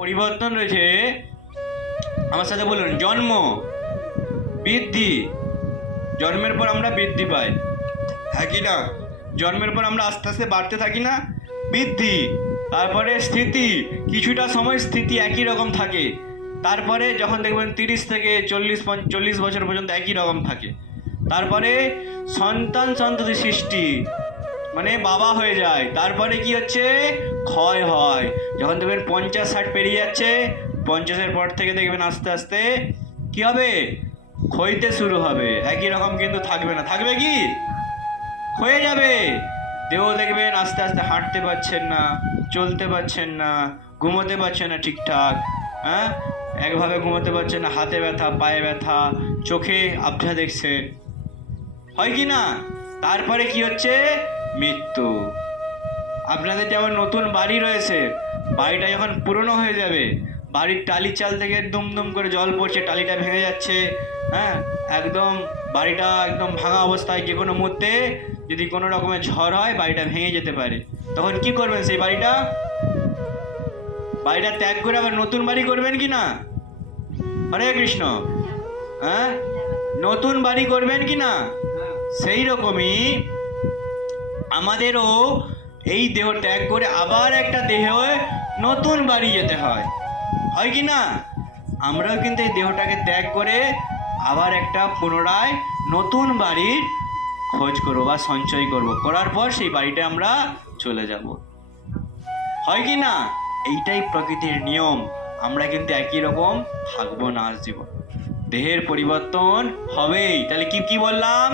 পরিবর্তন রয়েছে। আমার সাথে বলুন, জন্ম, বৃদ্ধি, জন্মের পর আমরা বৃদ্ধি পাই, হ্যাঁ কি না? জন্মের পর আমরা আস্তে আস্তে বাড়তে থাকি না, বৃদ্ধি। তারপরে স্থিতি, কিছুটা সময় স্থিতি একই রকম থাকে, তারপরে যখন দেখবেন 30 থেকে 40 বছর পর্যন্ত একই রকম থাকে। তারপরে সন্তান সন্ততি সৃষ্টি, মানে বাবা হয়ে যায়। তারপরে কি হচ্ছে, ক্ষয় হয়। যখন দেখবেন 50-60 পেরিয়ে যাচ্ছে, 50-এর পর থেকে দেখবেন আস্তে আস্তে কি হবে, ক্ষয়তে শুরু হবে। একই রকম কিন্তু থাকবে না, থাকবে কি, ক্ষয়ে যাবে। দেহ দেখবেন আস্তে আস্তে হাঁটতে পারছেন না, চলতে পারছেন না, ঘুমোতে পারছেন না ঠিকঠাক, হ্যাঁ, একভাবে ঘুমোতে পারছেন না, হাতে ব্যথা, পায়ে ব্যথা, চোখে আবছা দেখছেন, হয় কি না? তারপরে কি হচ্ছে, মৃত্যু। আপনাদের যেমন নতুন বাড়ি রয়েছে, বাড়িটা যখন পুরনো হয়ে যাবে, বাড়ির টালি চাল থেকে দুম দুম করে জল পড়ছে, টালিটা ভেঙে যাচ্ছে, হ্যাঁ, একদম বাড়িটা একদম ভাঙা অবস্থায়, যে কোনো মুহূর্তে যদি কোনো রকমের ঝড় হয় বাড়িটা ভেঙে যেতে পারে। তখন কি করবেন, সেই বাড়িটা বাড়িটা ত্যাগ করে আবার নতুন বাড়ি করবেন কি না? হরে কৃষ্ণ। হ্যাঁ, নতুন বাড়ি করবেন কি না? সেই রকমই আমাদেরও এই দেহ ত্যাগ করে আবার একটা দেহে নতুন বাড়ি যেতে হয়, হয় কি না? আমরাও কিন্তু এই দেহটাকে ত্যাগ করে আবার একটা পুনরায় নতুন বাড়ির খোঁজ করবো বা সঞ্চয় করব, করার পর সেই বাড়িটা আমরা চলে যাব, হয় কি না? এইটাই প্রকৃতির নিয়ম। আমরা কিন্তু একই রকম থাকবো না আজ জীবন, দেহের পরিবর্তন হবেই। তাহলে কি কি বললাম?